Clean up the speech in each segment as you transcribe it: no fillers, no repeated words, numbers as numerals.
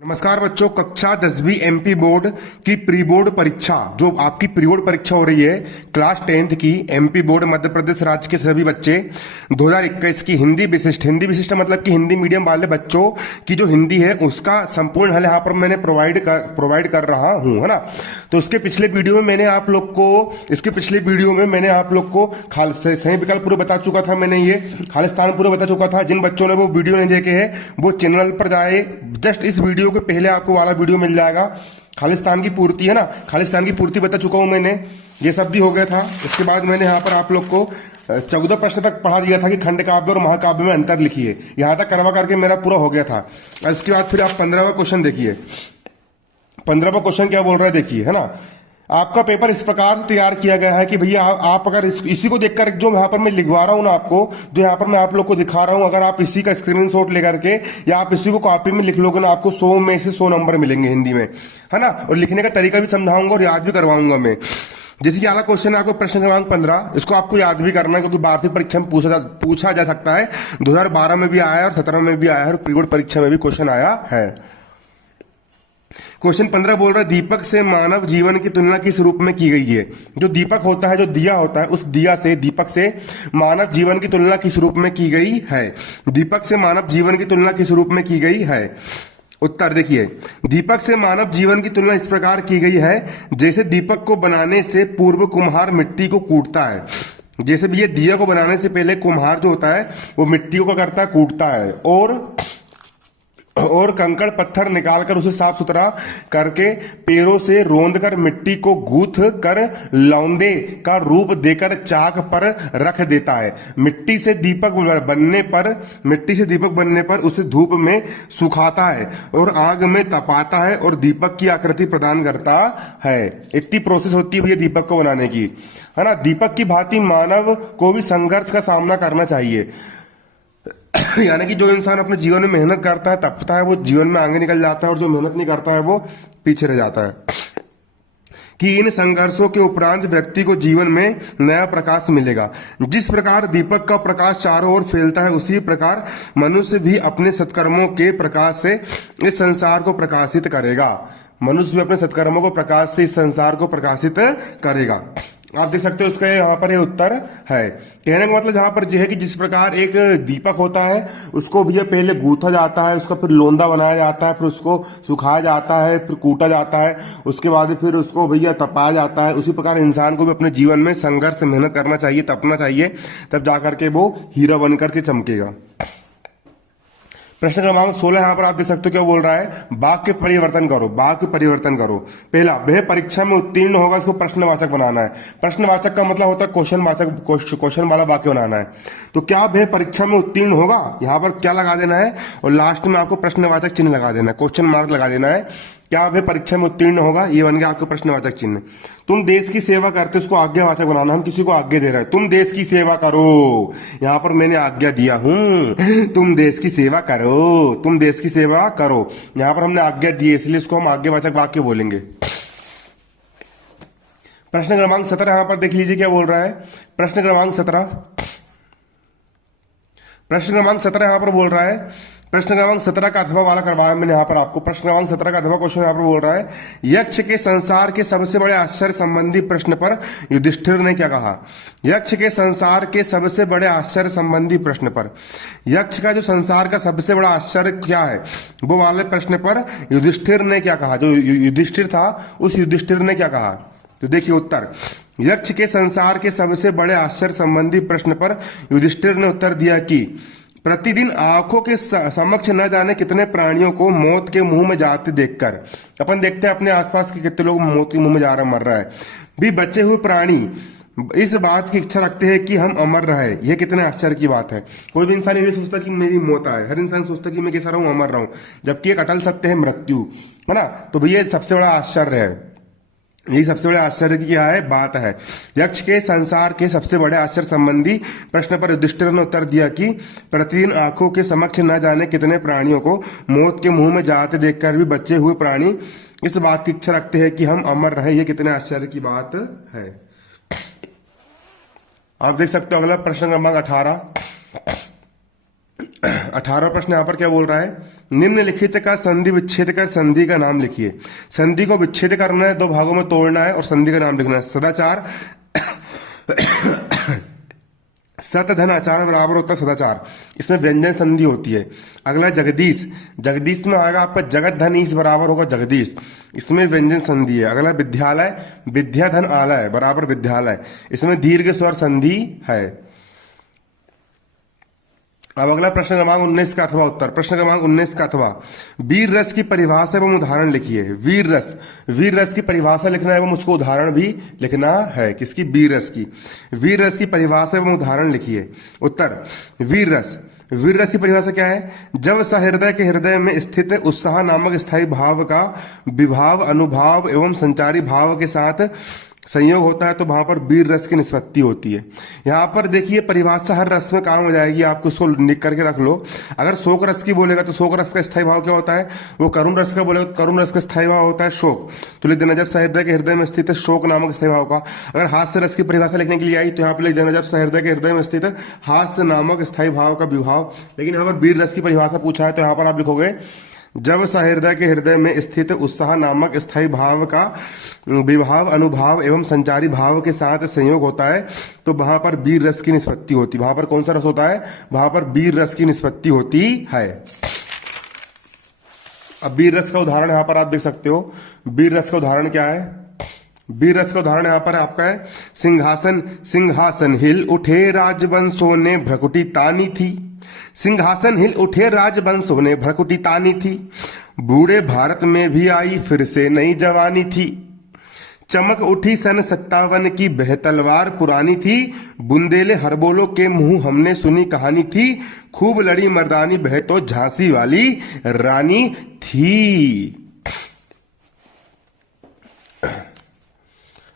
नमस्कार बच्चों, कक्षा 10वीं एमपी बोर्ड की प्री बोर्ड परीक्षा, जो आपकी प्री बोर्ड परीक्षा हो रही है क्लास 10th की एमपी बोर्ड मध्य प्रदेश राज्य के सभी बच्चे 2021 की हिंदी विशिष्ट मतलब कि हिंदी मीडियम वाले बच्चों की जो हिंदी है उसका संपूर्ण हल यहाँ पर मैंने प्रोवाइड कर रहा हूँ, है ना। तो इसके पिछले वीडियो में मैंने आप लोग को सही विकल्प पूरे बता चुका था। मैंने ये खालिस्तान पूरे बता चुका था। जिन बच्चों ने वो वीडियो नहीं देखे हैं वो चैनल पर जाए, जस्ट इस वीडियो के पहले आपको वाला वीडियो मिल जाएगा। खालिस्तान की पूर्ति, है ना, खालिस्तान की पूर्ति बता चुका हूं मैंने। ये सब भी हो गया था। इसके बाद मैंने यहाँ पर आप लोग को 14 प्रश्न तक पढ़ा दिया था कि खंड काव्य और महाकाव्य में अंतर लिखिए। यहां तक करवा करके मेरा पूरा हो गया था। इसके बाद फिर आप 15वां क्वेश्चन देखिए। 15वां क्वेश्चन क्या बोल रहा है देखिए, है ना। आपका पेपर इस प्रकार से तैयार किया गया है कि भैया आप अगर इसी को देखकर, जो यहाँ पर मैं लिखवा रहा हूँ ना आपको, जो यहाँ पर मैं आप लोग को दिखा रहा हूँ, अगर आप इसी का स्क्रीनशॉट लेकर के या आप इसी को कॉपी में लिख लोगे ना, आपको 100 में से 100 नंबर मिलेंगे हिंदी में, है ना। और लिखने का तरीका भी समझाऊंगा और याद भी करवाऊंगा मैं। जैसे कि अगला क्वेश्चन है आपको प्रश्न क्रमांक 15। इसको आपको याद भी करना है क्योंकि वार्षिक परीक्षा में पूछा जा सकता है। 2012 में भी आया है और 17 में भी आया है और प्री बोर्ड परीक्षा में भी क्वेश्चन आया है। क्वेश्चन 15 बोल रहा है दीपक से मानव जीवन की तुलना किस रूप में की गई है। जो दीपक होता है, जो दिया होता है, उस दिया से, दीपक से मानव जीवन की तुलना किस रूप में की गई है। दीपक से मानव जीवन की तुलना किस रूप में की गई है। उत्तर देखिए, दीपक से मानव जीवन की तुलना इस प्रकार की गई है जैसे दीपक को बनाने से पूर्व कुम्हार मिट्टी को कूटता है। जैसे भी ये दिया को बनाने से पहले कुम्हार जो होता है वो मिट्टी को क्या करता है, कूटता है और कंकड़ पत्थर निकालकर उसे साफ सुथरा करके पैरों से रौंद कर मिट्टी को गूंथ कर लौंदे का रूप देकर चाक पर रख देता है। मिट्टी से दीपक बनने पर उसे धूप में सुखाता है और आग में तपाता है और दीपक की आकृति प्रदान करता है। इतनी प्रोसेस होती है भैया दीपक को बनाने की, है ना। दीपक की भांति मानव को भी संघर्ष का सामना करना चाहिए। यानी कि जो इंसान अपने जीवन में मेहनत करता है, तपता है, वो जीवन में आगे निकल जाता है और जो मेहनत नहीं करता है वो पीछे रह जाता है। कि इन संघर्षों के उपरांत व्यक्ति को जीवन में नया प्रकाश मिलेगा। जिस प्रकार दीपक का प्रकाश चारों ओर फैलता है उसी प्रकार मनुष्य भी अपने सत्कर्मों के प्रकाश से इस संसार को प्रकाशित करेगा। मनुष्य भी अपने सत्कर्मों को प्रकाश से इस संसार को प्रकाशित करेगा। आप देख सकते हो उसका यहाँ पर ये उत्तर है। कहने का मतलब यहाँ पर यह है कि जिस प्रकार एक दीपक होता है उसको भैया पहले गूंथा जाता है, उसका फिर लोंदा बनाया जाता है, फिर उसको सुखाया जाता है, फिर कूटा जाता है, उसके बाद फिर उसको भैया तपाया जाता है। उसी प्रकार इंसान को भी अपने जीवन में संघर्ष मेहनत करना चाहिए, तपना चाहिए, तब जाकर के वो हीरा बनकर के चमकेगा। प्रश्न क्रमांक 16 यहाँ पर आप देख सकते हो क्या बोल रहा है, वाक्य परिवर्तन करो। वाक्य परिवर्तन करो। पहला, वह परीक्षा में उत्तीर्ण होगा, इसको प्रश्नवाचक बनाना है। प्रश्नवाचक का मतलब होता है क्वेश्चन वाला वाक्य बनाना है। तो क्या वह परीक्षा में उत्तीर्ण होगा, यहाँ पर क्या लगा देना है और लास्ट में आपको प्रश्नवाचक चिन्ह लगा देना है, क्वेश्चन मार्क लगा देना है। क्या वह परीक्षा में उत्तीर्ण होगा, ये बन गया आपका प्रश्नवाचक चिन्ह। तुम देश की सेवा करते, उसको आज्ञावाचक बनाना। हम किसी को आज्ञा दे रहे हैं, तुम देश की सेवा करो। यहां पर मैंने आज्ञा दिया हूं, तुम देश की सेवा करो, तुम देश की सेवा करो। यहां पर हमने आज्ञा दी है इसलिए इसको हम आज्ञावाचक वाक्य बोलेंगे। प्रश्न क्रमांक 17 यहां पर देख लीजिए क्या बोल रहा है। प्रश्न क्रमांक 17 यहां पर बोल रहा है, प्रश्न क्रमांक 17 का अथवा वाला करवाया मैंने यहाँ पर आपको। प्रश्न क्रमांक 17 का अथवा क्वेश्चन यहाँ पर बोल रहा है, यक्ष के संसार के सबसे बड़े आश्चर्य संबंधी प्रश्न पर युधिष्ठिर ने क्या कहा। यक्ष के संसार के सबसे बड़े आश्चर्य संबंधी प्रश्न पर, यक्ष का जो संसार का सबसे बड़ा आश्चर्य क्या है वो वाले प्रश्न पर युधिष्ठिर ने क्या कहा। जो युधिष्ठिर था उस युधिष्ठिर ने क्या कहा, तो देखिए उत्तर, यक्ष के संसार के सबसे बड़े आश्चर्य संबंधी प्रश्न पर युधिष्ठिर ने उत्तर दिया कि प्रतिदिन आंखों के समक्ष न जाने कितने प्राणियों को मौत के मुंह में जाते देखकर, अपन देखते हैं अपने आसपास के कितने लोग मौत के मुंह में जा रहा मर रहा है, भी बचे हुए प्राणी इस बात की इच्छा रखते हैं कि हम अमर रहे। यह कितने आश्चर्य की बात है। कोई भी इंसान ये नहीं सोचता कि मेरी मौत आए, हर इंसान सोचता कि मैं कैसा रहूं, अमर रहूं, जबकि एक अटल सत्य है मृत्यु, है ना। तो भैया सबसे बड़ा आश्चर्य है, यही सबसे बड़े आश्चर्य की क्या है बात है। यक्ष के संसार के सबसे बड़े आश्चर्य संबंधी प्रश्न पर युधिष्ठिर ने उत्तर दिया कि प्रतिदिन आंखों के समक्ष न जाने कितने प्राणियों को मौत के मुंह में जाते देखकर भी बचे हुए प्राणी इस बात की इच्छा रखते हैं कि हम अमर रहे। ये कितने आश्चर्य की बात है। आप देख सकते हो अगला प्रश्न क्रमांक 18 प्रश्न यहाँ पर क्या बोल रहा है, निम्नलिखित का संधि विच्छेद कर संधि का नाम लिखिए। संधि को विच्छेद करना है, दो भागों में तोड़ना है और संधि का नाम लिखना है। सदाचार सत धन आचार बराबर होता है सदाचार, इसमें व्यंजन संधि होती है। अगला जगदीश, जगदीश में आएगा आपका जगत धन ईस बराबर होगा जगदीश, इसमें व्यंजन संधि है। अगला विद्यालय, विद्या धन आलय बराबर विद्यालय, इसमें दीर्घ स्वर संधि है। अब अगला प्रश्न क्रमांक 19 का अथवा उत्तर। प्रश्न क्रमांक 19 का अथवा, वीर रस की परिभाषा एवं उदाहरण लिखिए। वीर रस, वीर रस की परिभाषा लिखना है एवं उसको उदाहरण भी लिखना है। किसकी? वीर रस की। वीर रस की परिभाषा एवं उदाहरण लिखिए। उत्तर, वीर रस, वीर रस की परिभाषा क्या है? जब सहृदय के हृदय में स्थित उत्साह नामक स्थायी भाव का विभाव, अनुभाव एवं संचारी भाव के साथ संयोग होता है तो वहां पर वीर रस की निष्पत्ति होती है। यहां पर देखिए परिभाषा हर रस में काम हो जाएगी, आपको इसको लिख करके रख लो। अगर शोक रस की बोलेगा तो शोक रस का स्थायी भाव क्या होता है? वो करुण रस का बोलेगा तो करुण रस का स्थायी भाव होता है शोक, तो लिख देना जब सहृदय के हृदय में स्थित शोक नामक स्थायी भाव का। अगर हास्य रस की परिभाषा लिखने के लिए आई तो यहाँ पर लिख देना जब सहृदय के हृदय में स्थित हास्य नामक स्थायी भाव का विभाव। लेकिन यहाँ पर वीर रस की परिभाषा पूछा है तो यहाँ पर आप लिखोगे जब सहृदय के हृदय में स्थित उत्साह नामक स्थायी भाव का विभाव, अनुभाव एवं संचारी भाव के साथ संयोग होता है तो वहां पर वीर रस की निष्पत्ति होती है। वहां पर कौन सा रस होता है? वहां पर वीर रस की निष्पत्ति होती है। अब वीर रस का उदाहरण यहां पर आप देख सकते हो। वीर रस का उदाहरण क्या है? वीर रस का उदाहरण यहां पर आपका है, सिंहासन, सिंहासन हिल उठे राजवंशों ने भ्रकुटी तानी थी। सिंहासन हिल उठे राजवंशों ने भ्रकुटी तानी थी। बूढ़े भारत में भी आई फिर से नई जवानी थी। चमक उठी सन 57 की बह तलवार पुरानी थी। बुंदेले हरबोलों के मुंह हमने सुनी कहानी थी। खूब लड़ी मर्दानी बह तो झांसी वाली रानी थी।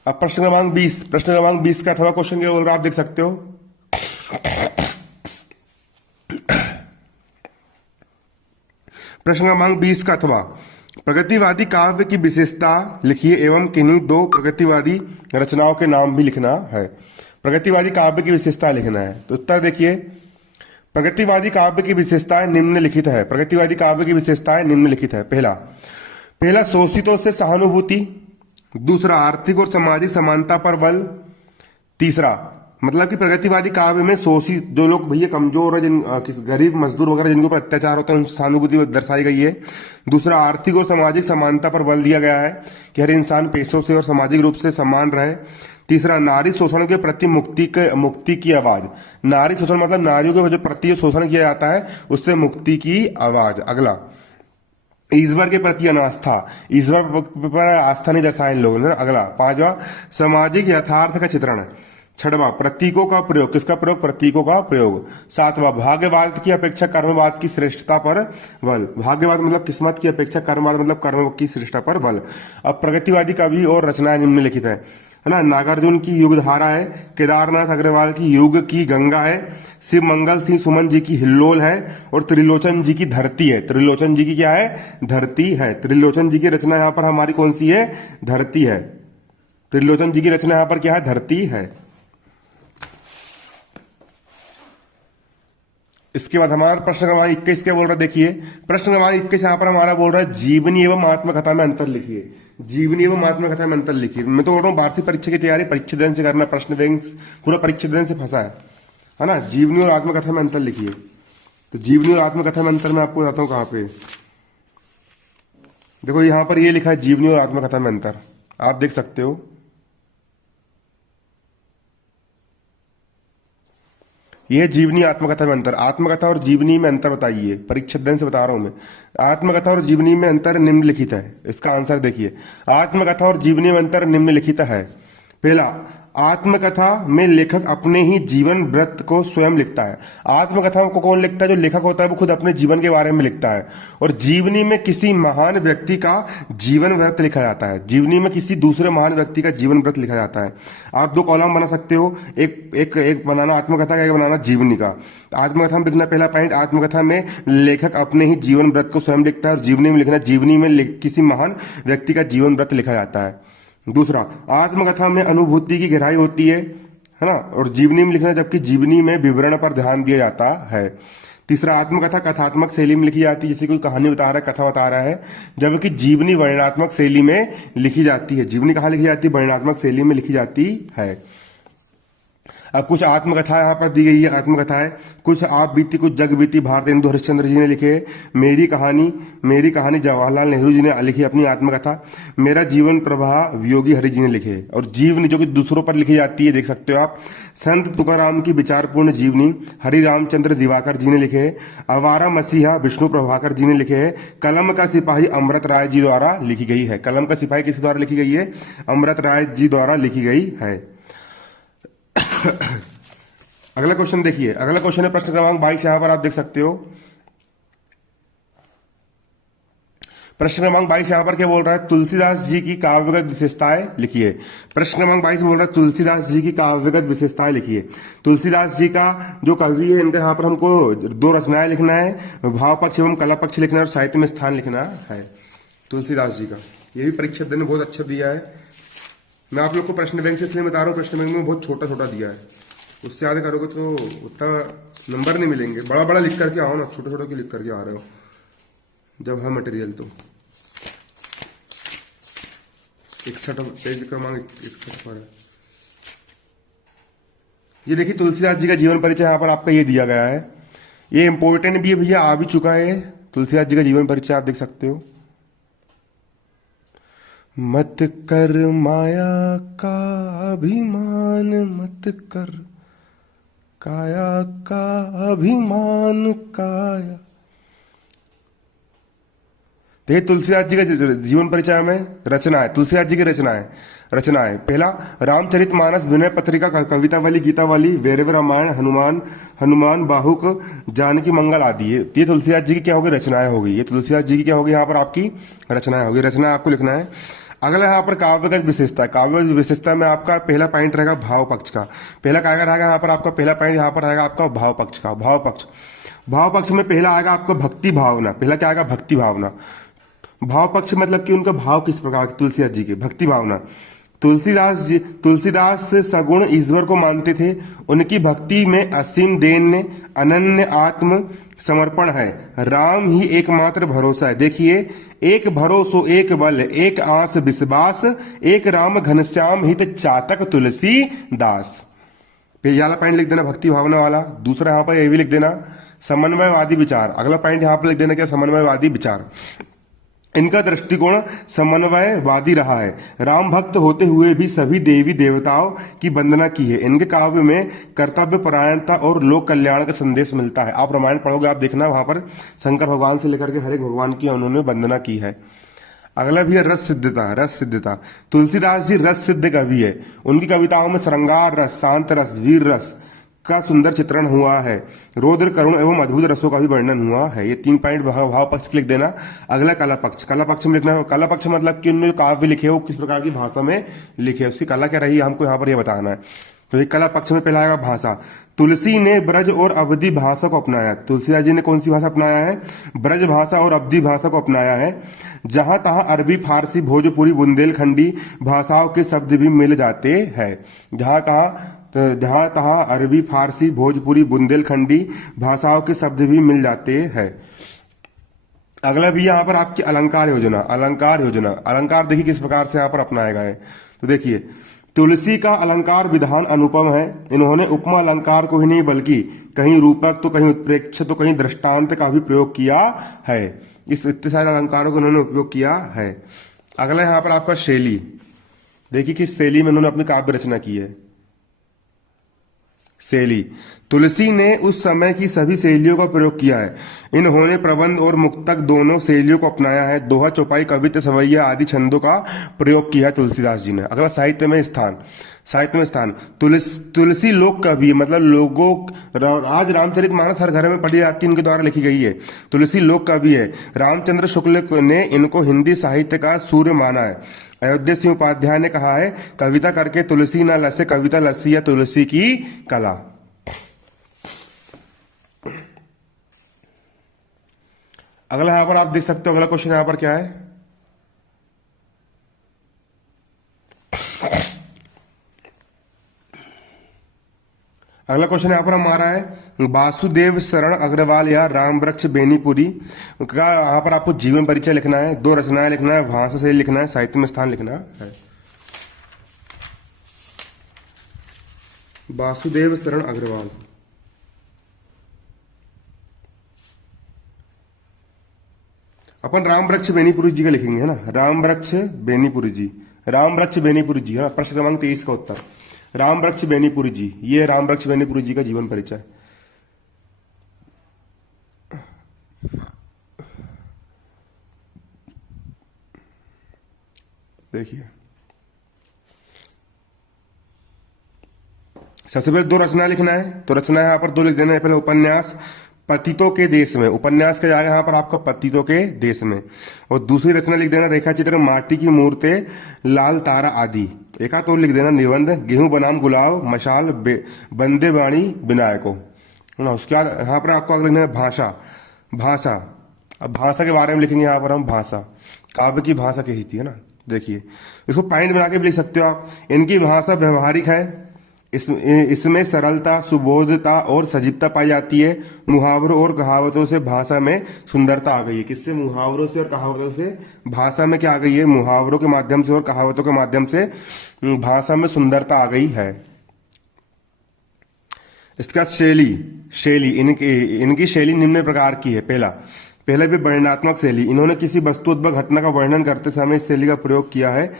अब प्रश्न क्रमांक 20, प्रश्न क्रमांक 20 का अथवा क्वेश्चन क्या बोल रहा है आप देख सकते हो। प्रश्न क्रमांक 20 का अथवा, प्रगतिवादी काव्य की विशेषता लिखिए एवं किन्हीं दो प्रगतिवादी रचनाओं के नाम भी लिखना है। प्रगतिवादी काव्य की विशेषता लिखना है तो उत्तर देखिए, प्रगतिवादी काव्य की विशेषताएं निम्नलिखित है। प्रगतिवादी काव्य की विशेषताएं निम्नलिखित है। पहला शोषितों से सहानुभूति। दूसरा, आर्थिक और सामाजिक समानता पर बल। तीसरा, मतलब कि प्रगतिवादी काव्य में शोषित जो लोग भैया कमजोर है, जिन गरीब मजदूर वगैरह जिनके ऊपर अत्याचार होता है उन सहानुभूति दर्शाई गई है। दूसरा, आर्थिक और सामाजिक समानता पर बल दिया गया है कि हर इंसान पैसों से और सामाजिक रूप से समान रहे। तीसरा, नारी शोषण के प्रति मुक्ति की आवाज। नारी शोषण मतलब नारियों के जो प्रति शोषण किया जाता है उससे मुक्ति की आवाज। अगला, ईश्वर के प्रति अनास्था, ईश्वर पर आस्था नहीं दर्शाया इन लोगों ने। अगला, पांचवा, सामाजिक यथार्थ का चित्रण। छठवां, प्रतीकों का प्रयोग। किसका प्रयोग? प्रतीकों का प्रयोग। सातवां, भाग्यवाद की अपेक्षा कर्मवाद की श्रेष्ठता पर बल। भाग्यवाद मतलब किस्मत की अपेक्षा कर्मवाद मतलब कर्म की श्रेष्ठता पर बल। अब प्रगतिवादी कवि और रचनाएं निम्नलिखित है ना। नागार्जुन की युगधारा है, केदारनाथ अग्रवाल की युग की गंगा है, शिव मंगल सिंह सुमन जी की हिल्लोल है और त्रिलोचन जी की धरती है। त्रिलोचन जी की क्या है? धरती है। त्रिलोचन जी की रचना यहाँ पर हमारी कौन सी है? धरती है। त्रिलोचन जी की रचना यहाँ पर क्या है? धरती है। इसके बाद हमारा प्रश्न क्रमांक 21 क्या बोल रहा है देखिए। प्रश्न क्रमांक 21 यहाँ पर हमारा बोल रहा है जीवनी एवं आत्मकथा में अंतर लिखिए। जीवनी एवं आत्मकथा में अंतर लिखिए। मैं तो बोल रहा हूँ वार्षिक परीक्षा की तैयारी परीक्षा दिन से करना, प्रश्न बैंक पूरा परीक्षा दिन से फंसा है ना। जीवनी और आत्मकथा में अंतर लिखिए। तो जीवनी और आत्मकथा में अंतर मैं आपको बताता हूँ कहाँ पे। देखो यहाँ पर ये लिखा है जीवनी और आत्मकथा में अंतर, आप देख सकते हो। यह जीवनी आत्मकथा में अंतर। आत्मकथा और जीवनी में अंतर बताइए, परीक्षा दिन से बता रहा हूं मैं। आत्मकथा और जीवनी में अंतर निम्नलिखित है। इसका आंसर देखिए, आत्मकथा और जीवनी में अंतर निम्नलिखित है। पहला, आत्मकथा में लेखक अपने ही जीवन वृत्त को स्वयं लिखता है। आत्मकथा को कौन लिखता है? जो लेखक होता है वो खुद अपने जीवन के बारे में लिखता है। और जीवनी में किसी महान व्यक्ति का जीवन वृत्त लिखा जाता है। जीवनी में किसी दूसरे महान व्यक्ति का जीवन वृत्त लिखा जाता है। आप दो कॉलम बना सकते हो, एक बनाना आत्मकथा का, एक बनाना जीवनी का। आत्मकथा में लिखना पहला पॉइंट, आत्मकथा में लेखक अपने ही जीवन वृत्त को स्वयं लिखता है। और जीवनी में लिखना, जीवनी में किसी महान व्यक्ति का जीवन वृत्त लिखा जाता है। दूसरा, आत्मकथा में अनुभूति की गहराई होती है ना, और जीवनी में लिखना, जबकि जीवनी में विवरण पर ध्यान दिया जाता है। तीसरा, आत्मकथा कथात्मक शैली में लिखी जाती है, जैसे कोई कहानी बता रहा है, कथा बता रहा है, जबकि जीवनी वर्णनात्मक शैली में लिखी जाती है। जीवनी कहाँ लिखी जाती है? वर्णनात्मक शैली में लिखी जाती है। अब कुछ आत्मकथा यहाँ पर दी गई है, आत्मकथाएं, कुछ आप बीती कुछ जग बीती भारतेंदु हरिश्चंद्र जी ने लिखे। मेरी कहानी जवाहरलाल नेहरू जी ने लिखी अपनी आत्मकथा। मेरा जीवन प्रवाह योगी हरि जी ने लिखे। और जीवनी जो कि दूसरों पर लिखी जाती है, देख सकते हो आप, संत तुकाराम की विचारपूर्ण जीवनी हरि रामचंद्र दिवाकर जी ने लिखे। अवारा मसीहा विष्णु प्रभाकर जी ने लिखे है। कलम का सिपाही अमृत राय जी द्वारा लिखी गई है। कलम का सिपाही किसके द्वारा लिखी गई है? अमृत राय जी द्वारा लिखी गई है। अगला क्वेश्चन देखिए, अगला क्वेश्चन है प्रश्न क्रमांक 22, यहां पर आप देख सकते हो। प्रश्न क्रमांक 22 यहां पर क्या बोल रहा है? तुलसीदास जी की काव्यगत विशेषताएं लिखिए। प्रश्न क्रमांक 22 बोल रहा है तुलसीदास जी की काव्यगत विशेषताएं लिखिए। तुलसीदास जी का जो कवि है, इनके यहाँ पर हमको 2 रचनाएं लिखना है, भाव पक्ष एवं कला पक्ष लिखना है और साहित्य में स्थान लिखना है तुलसीदास जी का। ये भी परीक्षा देने बहुत अच्छा दिया है। मैं आप लोग को प्रश्न बैंक से इसलिए बता रहा हूँ, प्रश्न बैंक में बहुत छोटा छोटा दिया है, उससे याद करोगे तो उतना नंबर नहीं मिलेंगे। बड़ा बड़ा लिख करके आओ ना, छोटे छोटे की लिख करके आ रहे हो जब है मटेरियल तो। 61 पेज क्रमांक 61 पर है। ये देखिए तुलसीदास जी का जीवन परिचय यहाँ पर आपका ये दिया गया है। ये इंपॉर्टेंट भी है भैया, आ भी चुका है। तुलसीदास जी का जीवन परिचय आप देख सकते हो। मत कर माया का अभिमान, मत कर काया का अभिमान काया। तो ये तुलसीदास जी का जीवन परिचय में रचना है, तुलसीदास जी की रचना है। पहला, रामचरितमानस, विनय पत्रिका, कवितावली, गीतावली, वैरव रामायण, हनुमान बाहुक, जानकी मंगल आदि। ये तुलसीदास जी की क्या होगी? रचनाएं होगी। ये तुलसीदास जी की क्या होगी? यहाँ पर आपकी रचनाएं होगी। रचना आपको लिखना है। अगला यहाँ पर काव्यगत विशेषता। काव्यगत विशेषता में आपका पहला पॉइंट रहेगा भाव पक्ष का। पहला क्या रहेगा यहाँ पर आपका? पहला पॉइंट यहाँ पर रहेगा आपका भाव पक्ष का। भाव पक्ष में पहला आएगा आपका भक्ति भावना। पहला क्या आएगा? भक्ति भावना। भाव पक्ष मतलब कि उनका भाव किस प्रकार के? तुलसीदास जी के भक्ति भावना। तुलसीदास सगुण ईश्वर को मानते थे। उनकी भक्ति में असीम देन, अनन्य आत्म समर्पण है। राम ही एकमात्र भरोसा है। देखिए, एक भरोसो एक बल, एक आस विश्वास, एक राम घनश्याम हित चातक तुलसीदास। फिर वाला पॉइंट लिख देना भक्ति भावना वाला। दूसरा यहाँ पर ये भी लिख देना समन्वयवादी विचार। अगला पॉइंट यहाँ पर लिख देना क्या? समन्वयवादी विचार। इनका दृष्टिकोण समन्वयवादी रहा है। राम भक्त होते हुए भी सभी देवी देवताओं की वंदना की है। इनके काव्य में कर्तव्य परायणता और लोक कल्याण का संदेश मिलता है। आप रामायण पढ़ोगे, आप देखना वहां पर शंकर भगवान से लेकर के हर एक भगवान की उन्होंने वंदना की है। अगला भी है रस सिद्धता। तुलसीदास जी रस सिद्ध कवि है। उनकी कविताओं में श्रृंगार रस, शांत रस, वीर रस का सुंदर चित्रण हुआ है। रौद्र, करुण एवं अद्भुत रसों का भी वर्णन हुआ है। ये 3 पॉइंट भाव पक्ष लिख देना। अगला कला पक्ष में लिखना है। कला पक्ष मतलब कि उन्होंने काव्य लिखे हो किस प्रकार की भाषा में लिखे, उसकी कला क्या रही है हमको यहाँ पर यह बताना है। तो ये कला पक्ष में पहला आएगा भाषा। तुलसी ने ब्रज और अवधि भाषा को अपनाया। तुलसीदास जी ने कौन सी भाषा अपनाया है? ब्रज भाषा और अवधि भाषा को अपनाया है। जहां तहां अरबी, फारसी, भोजपुरी, बुंदेलखंडी भाषाओं के शब्द भी मिल जाते हैं। जहां तहां अरबी, फारसी, भोजपुरी, बुंदेलखंडी भाषाओं के शब्द भी मिल जाते हैं। अगला भी यहाँ पर आपकी अलंकार योजना देखिए किस प्रकार से यहाँ पर अपनाया गया है। तो देखिए, तुलसी का अलंकार विधान अनुपम है। इन्होंने उपमा अलंकार को ही नहीं बल्कि कहीं रूपक तो कहीं उत्प्रेक्ष तो कहीं दृष्टांत का भी प्रयोग किया है। इस इतने सारे अलंकारों का उन्होंने उपयोग किया है। अगला यहाँ पर आपका शैली, देखिए किस शैली में उन्होंने अपनी काव्य रचना की है। शैली, तुलसी ने उस समय की सभी शैलियों का प्रयोग किया है। इन्होंने प्रबंध और मुक्तक दोनों शैलियों को अपनाया है। दोहा, चौपाई, कवित्त, सवैया आदि छंदों का प्रयोग किया है तुलसीदास जी ने। अगला साहित्य में स्थान। तुलसी लोक कवि, मतलब लोगों, आज रामचरितमानस हर घर में पढ़ी जाती है, इनके द्वारा लिखी गई है। तुलसी लोक कवि है। रामचंद्र शुक्ल ने इनको हिंदी साहित्य का सूर्य माना है। अयोध्या सिंह उपाध्याय ने कहा है, कविता करके तुलसी न लसे, कविता लसी या तुलसी की कला। अगला यहां पर आप देख सकते हो, अगला क्वेश्चन यहां पर क्या है? अगला क्वेश्चन यहाँ पर हमारा है वासुदेव शरण अग्रवाल या राम वृक्ष बेनीपुरी का यहाँ पर आपको जीवन परिचय लिखना है, 2 रचनाएं लिखना है, भाषा शैली लिखना है, साहित्य में स्थान लिखना है। वासुदेव शरण अग्रवाल, अपन राम वृक्ष बेनीपुरी जी का लिखेंगे, है ना, राम वृक्ष बेनीपुरी जी, राम वृक्ष बेनीपुरी जी, है ना, प्रश्न क्रमांक 23 का उत्तर राम वृक्ष बेनीपुरी जी। ये राम वृक्ष बेनीपुरी जी का जीवन परिचय। देखिए सबसे पहले 2 रचना लिखना है, तो रचना यहाँ पर 2 लिख देना है। पहले उपन्यास पतितों के देश में, उपन्यास का जाएगा यहाँ पर आपका पतितों के देश में, और दूसरी रचना लिख देना रेखा चित्र माटी की मूर्तें लाल तारा आदि। एक आध और लिख देना निबंध गेहूं बनाम गुलाब मशाल बंदे बाणी विनायको, है ना। उसके बाद यहाँ पर आपको अगर लिखना है भाषा, भाषा, अब भाषा के बारे में लिखेंगे यहाँ पर हम, भाषा काव्य की भाषा कैसी थी, है ना। देखिए इसको पॉइंट बना के भी लिख सकते हो आप। इनकी भाषा व्यवहारिक है, इसमें सरलता सुबोधता और सजीवता पाई जाती है। मुहावरों और कहावतों से भाषा में सुंदरता आ गई है। किससे? मुहावरों से और कहावतों से भाषा में क्या आ गई है? मुहावरों के माध्यम से और कहावतों के माध्यम से भाषा में सुंदरता आ गई है। इसका शैली, शैली इनकी शैली निम्न प्रकार की है। पहला भी वर्णनात्मक शैली, इन्होंने किसी वस्तुत्मक घटना का वर्णन करते समय इस शैली का प्रयोग किया है।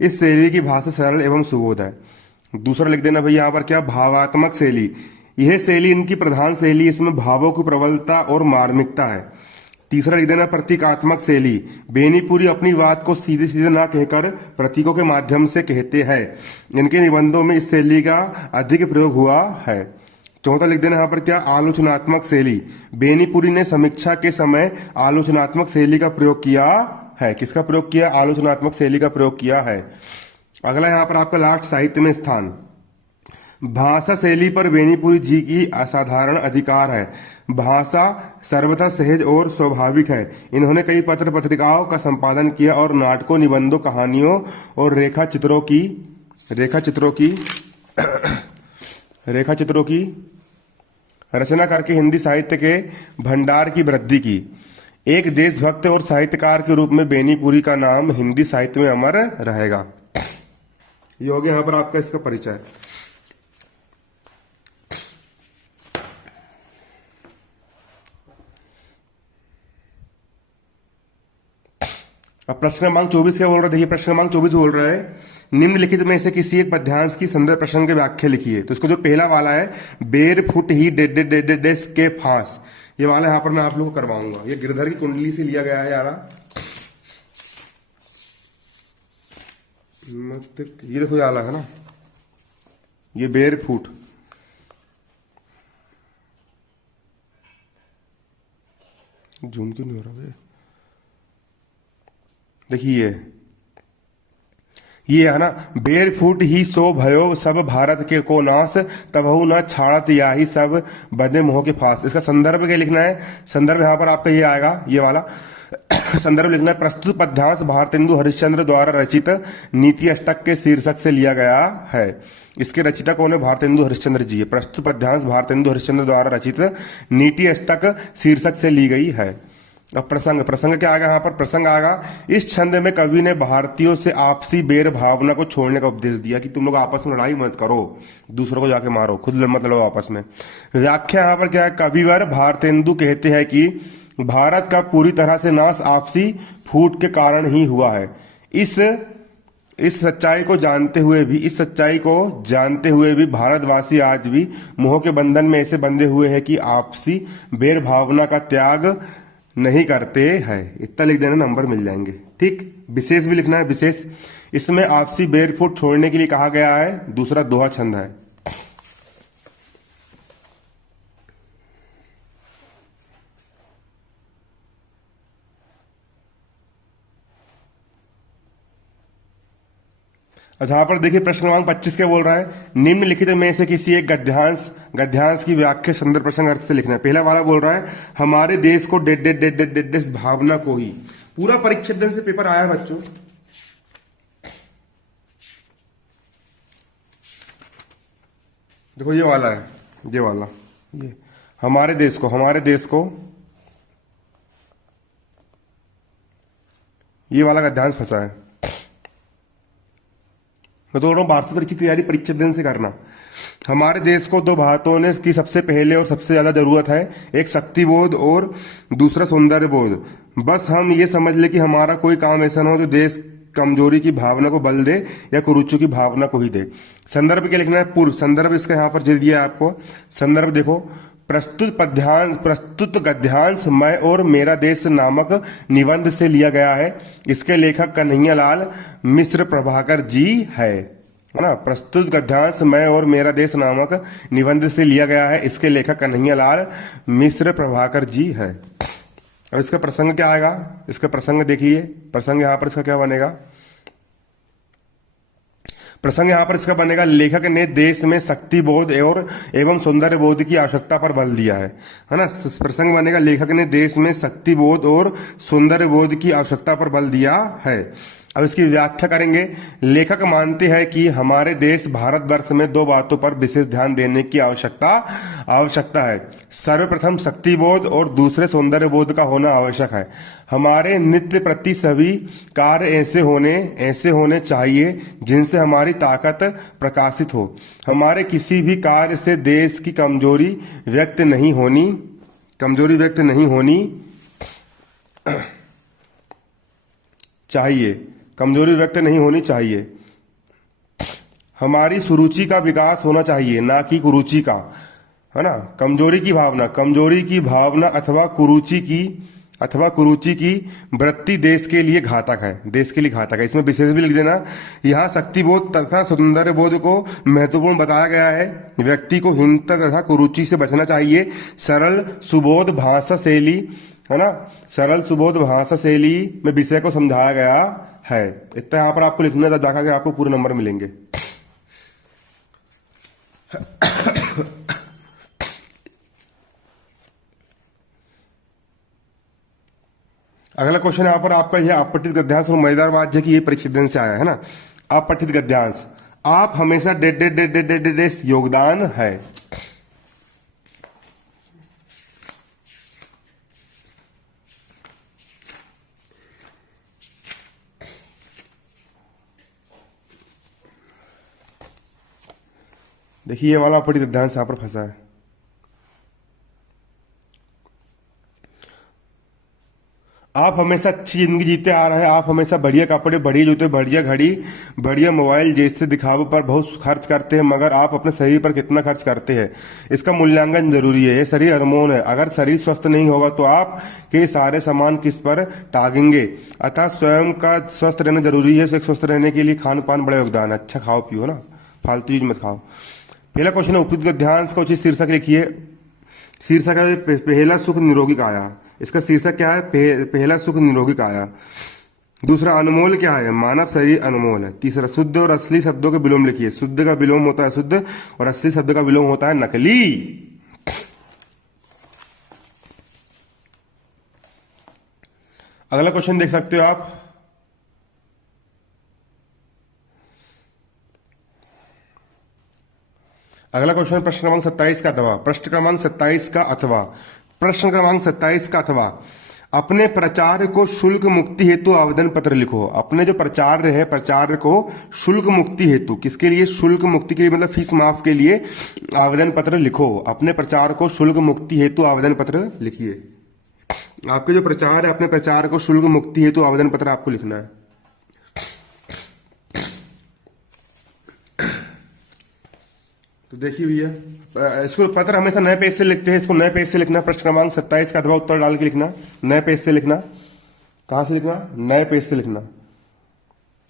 इस शैली की भाषा सरल एवं सुबोध है। दूसरा लिख देना भैया यहाँ पर क्या? भावात्मक शैली, यह शैली इनकी प्रधान शैली, इसमें भावों की प्रबलता और मार्मिकता है। तीसरा लिख देना प्रतीकात्मक शैली, बेनीपुरी अपनी बात को सीधे सीधे ना कहकर प्रतीकों के माध्यम से कहते हैं। इनके निबंधों में इस शैली का अधिक प्रयोग हुआ है। चौथा लिख देना यहाँ पर क्या? आलोचनात्मक शैली, बेनीपुरी ने समीक्षा के समय आलोचनात्मक शैली का प्रयोग किया है। किसका प्रयोग किया? आलोचनात्मक शैली का प्रयोग किया है। अगला यहाँ पर आपका लास्ट साहित्य में स्थान, भाषा शैली पर बेनीपुरी जी की असाधारण अधिकार है। भाषा सर्वथा सहज और स्वाभाविक है। इन्होंने कई पत्र पत्रिकाओं का संपादन किया और नाटकों निबंधों कहानियों और रेखा चित्रों की रचना करके हिंदी साहित्य के भंडार की वृद्धि की। एक देशभक्त और साहित्यकार के रूप में बेनीपुरी का नाम हिंदी साहित्य में अमर रहेगा। ये हो गया यहाँ पर आपका इसका परिचय। अब प्रश्न क्रमांक 24 क्या बोल रहा है? देखिए प्रश्न क्रमांक 24 बोल रहा है निम्नलिखित में से किसी एक पद्यांश की संदर्भ प्रसंग की व्याख्या लिखिए। तो इसको जो पहला वाला है, बेर फुट ही डेडेडेडेडेस के फांस, ये वाला यहाँ पर मैं आप लोगों को करवाऊंगा। ये गिरधर की कुंडली से लिया गया है यारा। ये देखो वाला है ना, ये बेर फुट, जूम क्यों नहीं हो रहा भाई? देखिए ये है ना, बेर फूट ही सो भयो सब भारत के को नाश, तबहु न छाड़त या ही सब बदे मोह के फास। इसका संदर्भ क्या लिखना है? संदर्भ यहाँ पर आपका ये आएगा, ये वाला संदर्भ लिखना है। प्रस्तुत पद्यांश भारतेंदु हरिश्चंद्र द्वारा रचित नीति अष्टक के शीर्षक से लिया गया है। इसके रचिता कौन है? भारतेंदु हरिश्चंद्र जी है। प्रस्तुत पद्यांश भारतेंदु हरिश्चंद्र द्वारा रचित नीति अष्टक शीर्षक से ली गई है। अब प्रसंग क्या आएगा यहाँ पर? प्रसंग आएगा, इस छंद में कवि ने भारतीयों से आपसी बैर भावना को छोड़ने का उपदेश दिया कि तुम लोग आपस में लड़ाई मत करो, दूसरों को जाके मारो, खुद मत लड़ो आपस में। व्याख्या यहाँ पर क्या है? कविवर भारतेंदु कहते हैं कि भारत का पूरी तरह से नाश आपसी फूट के कारण ही हुआ है। इस सच्चाई को जानते हुए भी भारतवासी आज भी मोह के बंधन में ऐसे बंधे हुए हैं कि आपसी बैर भावना का त्याग नहीं करते हैं। इतना लिख देना, नंबर मिल जाएंगे। ठीक, विशेष भी लिखना है। विशेष इसमें आपसी बैर फूट छोड़ने के लिए कहा गया है। दूसरा दोहा छंद है। जहां पर देखिए प्रश्न क्रमांक 25 क्या बोल रहा है? निम्नलिखित में से किसी एक गद्यांश की व्याख्या संदर्भ प्रसंग अर्थ से लिखना है। पहला वाला बोल रहा है हमारे देश को डेडेडेडेडेस भावना को ही। पूरा परीक्षा दिन से पेपर आया बच्चों। देखो ये वाला है, ये वाला, ये हमारे देश को ये वाला गद्यांश फंसा है। मैं तो बोल रहा हूँ भारतीय परीक्षा की तैयारी परीक्षा दिन से करना। हमारे देश को दो बातों ने की सबसे पहले और सबसे ज्यादा जरूरत है, एक शक्ति बोध और दूसरा सौंदर्य बोध। बस हम ये समझ ले कि हमारा कोई काम ऐसा ना हो जो देश कमजोरी की भावना को बल दे या कुरुचि की भावना को ही दे। संदर्भ क्या लिखना है? पूर्व संदर्भ इसका यहाँ पर दे दिया है आपको। संदर्भ देखो, प्रस्तुत गद्यांश मैं और मेरा देश नामक निबंध से लिया गया है। इसके लेखक कन्हैयालाल मिश्र प्रभाकर जी है ना। प्रस्तुत गद्यांश मैं और मेरा देश नामक निबंध से लिया गया है। इसके लेखक कन्हैयालाल मिश्र प्रभाकर जी है। अब इसका प्रसंग क्या आएगा? इसका प्रसंग देखिए, प्रसंग यहां पर इसका क्या बनेगा? प्रसंग यहां पर इसका बनेगा, लेखक ने देश में शक्ति बोध और एवं सौंदर्य बोध की आवश्यकता पर बल दिया है ना। प्रसंग बनेगा, लेखक ने देश में शक्ति बोध और सौंदर्य बोध की आवश्यकता पर बल दिया है। अब इसकी व्याख्या करेंगे। लेखक मानते हैं कि हमारे देश भारतवर्ष में दो बातों पर विशेष ध्यान देने की आवश्यकता है। सर्वप्रथम शक्ति बोध और दूसरे सौंदर्य बोध का होना आवश्यक है। हमारे नित्य प्रति सभी कार्य ऐसे होने चाहिए जिनसे हमारी ताकत प्रकाशित हो। हमारे किसी भी कार्य से देश की कमजोरी व्यक्त नहीं होनी चाहिए। हमारी सुरुचि का विकास होना चाहिए, ना कि कुरुचि का, है ना। कमजोरी की भावना अथवा कुरुचि की वृत्ति देश के लिए घातक है। इसमें विशेष भी लिख देना। यहाँ शक्ति बोध तथा सौंदर्य बोध को महत्वपूर्ण बताया गया है। व्यक्ति को हीनता तथा कुरुचि से बचना चाहिए। सरल सुबोध भाषा शैली में विषय को समझाया गया है। इतना यहाँ पर आपको लिखना था, जाकर के आपको पूरे नंबर मिलेंगे। अगला क्वेश्चन यहाँ पर आपका यह अपठित गद्यांश और मजेदार बात है कि ये परीक्षा दिन से आया है ना। अपठित गद्यांश, आप हमेशा योगदान है। देखिए ये वाला अपठित गद्यांश यहाँ पर फंसा है। आप हमेशा अच्छी जिंदगी जीते आ रहे हैं। आप हमेशा बढ़िया कपड़े, बढ़िया जूते, बढ़िया घड़ी, बढ़िया मोबाइल जैसे दिखावे पर बहुत खर्च करते हैं, मगर आप अपने शरीर पर कितना खर्च करते हैं, इसका मूल्यांकन जरूरी है। ये शरीर अनमोल है। अगर शरीर स्वस्थ नहीं होगा तो आप के सारे सामान किस पर टांगेंगे। अतः स्वयं का स्वस्थ रहना जरूरी है। स्वस्थ रहने के लिए खान पान बड़ा योगदान है। अच्छा खाओ पियो ना, फालतू चीज मत खाओ। पहला क्वेश्चन है, उपयुक्त गद्यांश का उचित शीर्षक लिखिए। शीर्षक है पहला सुख निरोगी काया। इसका शीर्षक क्या है? पहला सुख निरोगी काया। दूसरा अनमोल क्या है? मानव शरीर अनमोल है। तीसरा शुद्ध और असली शब्दों के विलोम लिखिए। शुद्ध का विलोम होता है शुद्ध और असली शब्द का विलोम होता है नकली। अगला क्वेश्चन देख सकते हो आप। अगला क्वेश्चन प्रश्न क्रमांक 27 का अथवा। प्रश्न क्रमांक 27 का अथवा अपने प्राचार्य को शुल्क मुक्ति हेतु आवेदन पत्र लिखो। अपने जो प्राचार्य है, प्राचार्य को शुल्क मुक्ति हेतु, किसके लिए? शुल्क मुक्ति के लिए, मतलब फीस माफ के लिए आवेदन पत्र लिखो। अपने प्राचार्य को शुल्क मुक्ति हेतु आवेदन पत्र लिखिए। आपके जो प्राचार्य है, अपने प्राचार्य को शुल्क मुक्ति हेतु आवेदन पत्र आपको लिखना है। तो देखिए भैया, इसको पत्र हमेशा नए पेज से लिखते हैं। इसको नए पेज से लिखना। प्रश्न क्रमांक 27 का अथवा उत्तर डाल के लिखना। नए पेज से लिखना। कहां से लिखना? नए पेज से लिखना।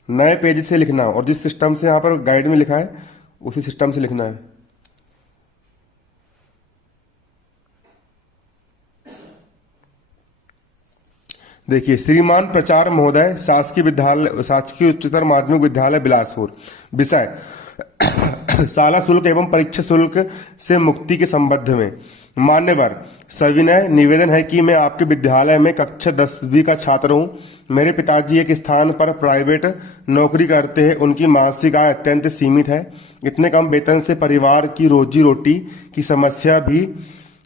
नए पेज से लिखना। और जिस सिस्टम से यहां पर गाइड में लिखा है उसी सिस्टम से लिखना है। देखिए, श्रीमान प्राचार्य महोदय, शासकीय उच्चतर माध्यमिक विद्यालय बिलासपुर। विषय शाला शुल्क एवं परीक्षा शुल्क से मुक्ति के संबंध में। मान्यवर, सविनय निवेदन है कि मैं आपके विद्यालय में कक्षा 10वीं का छात्र हूँ। मेरे पिताजी एक स्थान पर प्राइवेट नौकरी करते हैं। उनकी मासिक आय अत्यंत सीमित है। इतने कम वेतन से परिवार की रोजी रोटी की समस्या भी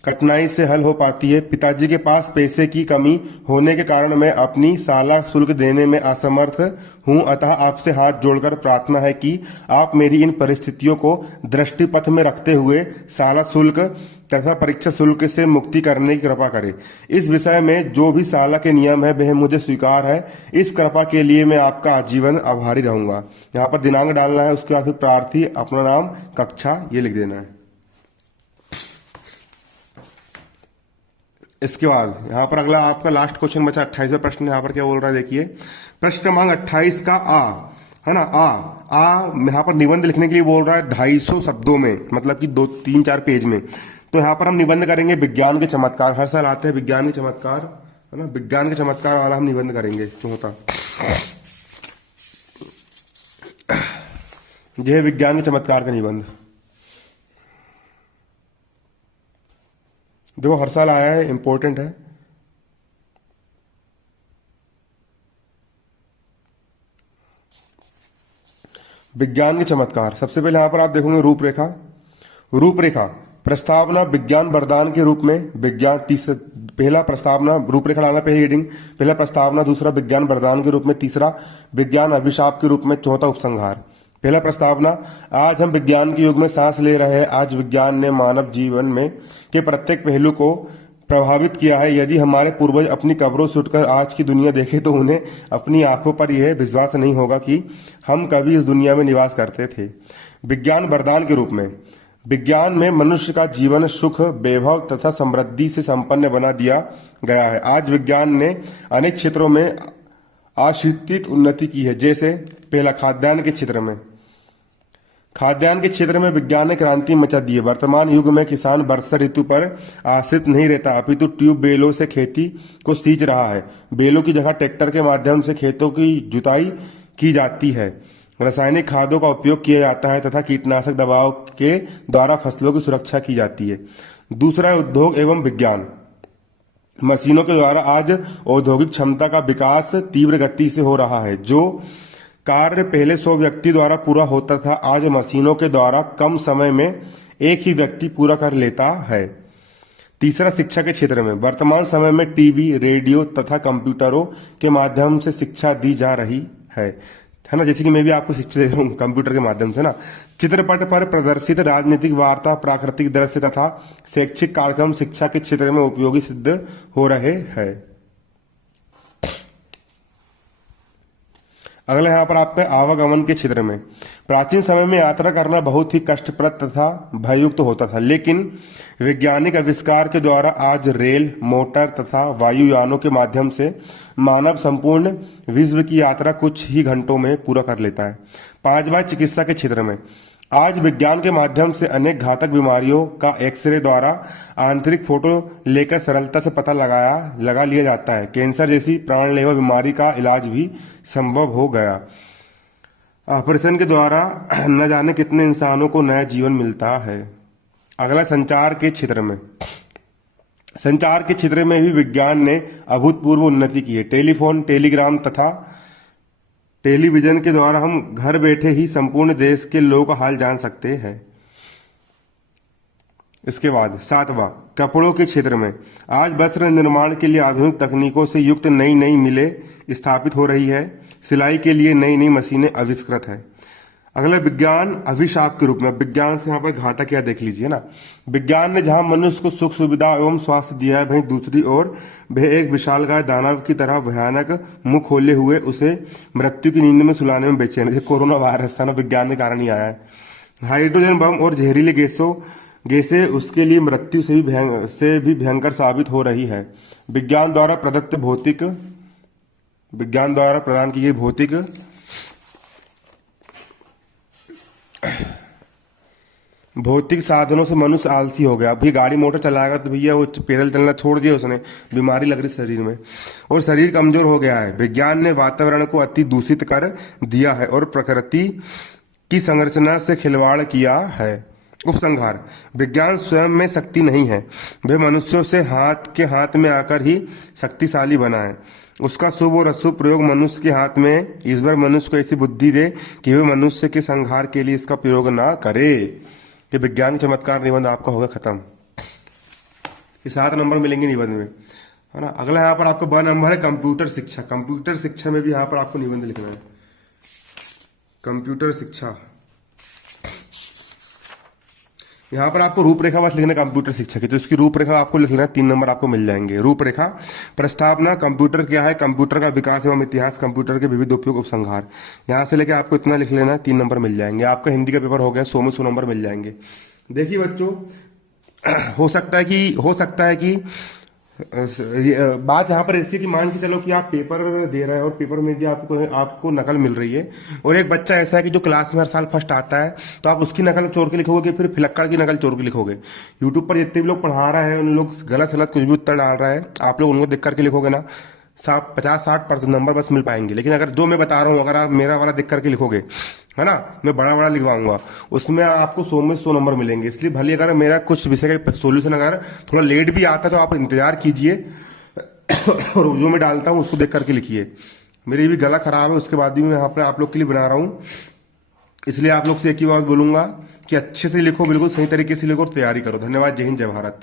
कठिनाई से हल हो पाती है। पिताजी के पास पैसे की कमी होने के कारण मैं अपनी साला शुल्क देने में असमर्थ हूं। अतः आपसे हाथ जोड़कर प्रार्थना है कि आप मेरी इन परिस्थितियों को दृष्टिपथ में रखते हुए साला शुल्क तथा परीक्षा शुल्क से मुक्ति करने की कृपा करें। इस विषय में जो भी साला के नियम है वह मुझे स्वीकार है। इस कृपा के लिए मैं आपका आजीवन आभारी रहूंगा। यहाँ पर दिनांक डालना है, उसके बाद फिर प्रार्थी, अपना नाम, कक्षा ये लिख देना है। इसके बाद यहाँ पर अगला आपका लास्ट क्वेश्चन बचा 28वां प्रश्न। यहाँ पर क्या बोल रहा है देखिए, प्रश्न क्रमांक 28 का आ है ना, आ यहाँ पर निबंध लिखने के लिए बोल रहा है 250 शब्दों में, मतलब कि 2-3-4 पेज में। तो यहाँ पर हम निबंध करेंगे विज्ञान के चमत्कार। हर साल आते हैं विज्ञान के चमत्कार, है ना, विज्ञान के चमत्कार वाला हम निबंध करेंगे। क्यों होता यह विज्ञान के चमत्कार का निबंध, देखो हर साल आया है, इंपॉर्टेंट है। विज्ञान के चमत्कार। सबसे पहले यहां पर आप देखोगे रूपरेखा। रूपरेखा, प्रस्तावना विज्ञान वरदान के रूप में, विज्ञान पहला प्रस्तावना, रूपरेखा डालना पहली रीडिंग, पहला प्रस्तावना, दूसरा विज्ञान वरदान के रूप में, तीसरा विज्ञान अभिशाप के रूप में, चौथा उपसंहार। पहला प्रस्तावना, आज हम विज्ञान के युग में सांस ले रहे हैं। आज विज्ञान ने मानव जीवन में के प्रत्येक पहलू को प्रभावित किया है। यदि हमारे पूर्वज अपनी कब्रों से उठकर आज की दुनिया देखें तो उन्हें अपनी आंखों पर यह विश्वास नहीं होगा कि हम कभी इस दुनिया में निवास करते थे। विज्ञान वरदान के रूप में, विज्ञान में मनुष्य का जीवन सुख, वैभव तथा समृद्धि से संपन्न बना दिया गया है। आज विज्ञान ने अनेक क्षेत्रों में अशिक्षित उन्नति की है। जैसे पहला, खाद्यान्न के क्षेत्र में, खाद्यान्न के क्षेत्र में विज्ञान ने क्रांति मचा दी है। वर्तमान युग में किसान वर्षा ऋतु पर आश्रित नहीं रहता, अपितु ट्यूबवेलों से खेती को सींच रहा है। बेलों की जगह ट्रैक्टर के माध्यम से खेतों की जुताई की जाती है। रासायनिक खादों का उपयोग किया जाता है तथा कीटनाशक दवाओं के द्वारा फसलों की सुरक्षा की जाती है। दूसरा है उद्योग एवं विज्ञान। मशीनों के द्वारा आज औद्योगिक क्षमता का विकास तीव्र गति से हो रहा है। जो कार्य पहले 100 व्यक्ति द्वारा पूरा होता था, आज मशीनों के द्वारा कम समय में एक ही व्यक्ति पूरा कर लेता है। तीसरा, शिक्षा के क्षेत्र में, वर्तमान समय में टीवी, रेडियो तथा कंप्यूटरों के माध्यम से शिक्षा दी जा रही है ना, जैसे कि मैं भी आपको शिक्षा दे रहा हूँ कंप्यूटर के माध्यम से ना। चित्रपट पर प्रदर्शित राजनीतिक वार्ता, प्राकृतिक दृश्य तथा शैक्षिक कार्यक्रम शिक्षा के क्षेत्र में उपयोगी सिद्ध हो रहे हैं। अगला यहाँ पर आपका आवागमन के क्षेत्र में, प्राचीन समय में यात्रा करना बहुत ही कष्टप्रद तथा भययुक्त होता था, लेकिन वैज्ञानिक आविष्कार के द्वारा आज रेल, मोटर तथा वायुयानों के माध्यम से मानव संपूर्ण विश्व की यात्रा कुछ ही घंटों में पूरा कर लेता है। पांचवा, चिकित्सा के क्षेत्र में, आज विज्ञान के माध्यम से अनेक घातक बीमारियों का एक्सरे द्वारा आंतरिक फोटो लेकर सरलता से पता लगा लिया जाता है। कैंसर जैसी प्राणलेवा बीमारी का इलाज भी संभव हो गया। ऑपरेशन के द्वारा न जाने कितने इंसानों को नया जीवन मिलता है। अगला, संचार के क्षेत्र में, संचार के क्षेत्र में भी विज्ञान ने अभूतपूर्व उन्नति की है। टेलीफोन, टेलीग्राम तथा टेलीविजन के द्वारा हम घर बैठे ही संपूर्ण देश के लोगों का हाल जान सकते हैं। इसके बाद सातवां, कपड़ों के क्षेत्र में, आज वस्त्र निर्माण के लिए आधुनिक तकनीकों से युक्त नई नई मिलें स्थापित हो रही है। सिलाई के लिए नई नई मशीनें आविष्कृत है। अगला, विज्ञान अभिशाप के रूप में, विज्ञान से यहाँ पर घाटा क्या देख लीजिए ना। विज्ञान ने जहां मनुष्य को सुख सुविधा एवं स्वास्थ्य दिया है, वहीं दूसरी ओर वह एक विशालकाय दानव की तरह भयानक मुंह खोले हुए उसे मृत्यु की नींद में सुलाने में बेचैन है। कोरोना वायरस था ना, विज्ञान के कारण ही आया है। हाइड्रोजन बम और जहरीले गैसें उसके लिए मृत्यु से भी भयंकर साबित हो रही है। विज्ञान द्वारा प्रदान की गई भौतिक साधनों से मनुष्य आलसी हो गया। अभी गाड़ी मोटर चलाएगा तो भैया वो पैदल चलना छोड़ दिया उसने, बीमारी लग रही शरीर में और शरीर कमजोर हो गया है। विज्ञान ने वातावरण को अति दूषित कर दिया है और प्रकृति की संरचना से खिलवाड़ किया है। उपसंहार, विज्ञान स्वयं में शक्ति नहीं है, वह मनुष्यों से हाथ के हाथ में आकर ही शक्तिशाली बना है। उसका शुभ और अशुभ प्रयोग मनुष्य के हाथ में है। ईश्वर मनुष्य को ऐसी बुद्धि दे कि वह मनुष्य के संहार के लिए इसका प्रयोग ना करे। ये विज्ञान चमत्कार निबंध आपका होगा खत्म। ये 7 नंबर मिलेंगे निबंध में, है ना। अगला यहाँ पर आपका 2 नंबर है कंप्यूटर शिक्षा। कंप्यूटर शिक्षा में भी यहाँ पर आपको निबंध लिखना है। कंप्यूटर शिक्षा, यहाँ पर आपको रूपरेखा बस लिखना है कंप्यूटर शिक्षा की, तो इसकी रूपरेखा आपको लिख लेना, 3 नंबर आपको मिल जाएंगे। रूपरेखा, प्रस्तावना, कंप्यूटर क्या है, कंप्यूटर का विकास एवं इतिहास, कंप्यूटर के विविध उपयोग, उपसंहार। यहाँ से लेके आपको इतना लिख लेना, 3 नंबर मिल जाएंगे। आपका हिंदी का पेपर हो गया, 100 में 100 नंबर मिल जाएंगे। देखिए बच्चों, हो सकता है कि बात यहाँ पर ऐसी कि मान के चलो कि आप पेपर दे रहे हो और पेपर में भी आपको नकल मिल रही है, और एक बच्चा ऐसा है कि जो क्लास में हर साल फर्स्ट आता है, तो आप उसकी नकल चोर के लिखोगे कि फिर फिलक्कड़ की नकल चोर के लिखोगे। यूट्यूब पर जितने भी लोग पढ़ा रहे हैं उन लोग गलत कुछ भी उत्तर डाल रहा है, आप लोग उनको देख करके लिखोगे ना, 50-60% नंबर बस मिल पाएंगे। लेकिन अगर जो मैं बता रहा हूँ, अगर आप मेरा वाला देख करके लिखोगे, है ना, मैं बड़ा बड़ा लिखवाऊंगा, उसमें आपको 100 में 100 नंबर मिलेंगे। इसलिए भले अगर मेरा कुछ विषय का सोल्यूशन अगर थोड़ा लेट भी आता है तो आप इंतजार कीजिए और जो मैं डालता हूँ उसको देख करके लिखिए। मेरी भी गला खराब है, उसके बाद भी मैं यहाँ पर आप लोग के लिए बना रहा हूँ। इसलिए आप लोग से एक ही बात बोलूंगा कि अच्छे से लिखो, बिल्कुल सही तरीके से लिखो और तैयारी करो। धन्यवाद। जय हिंद, जय भारत।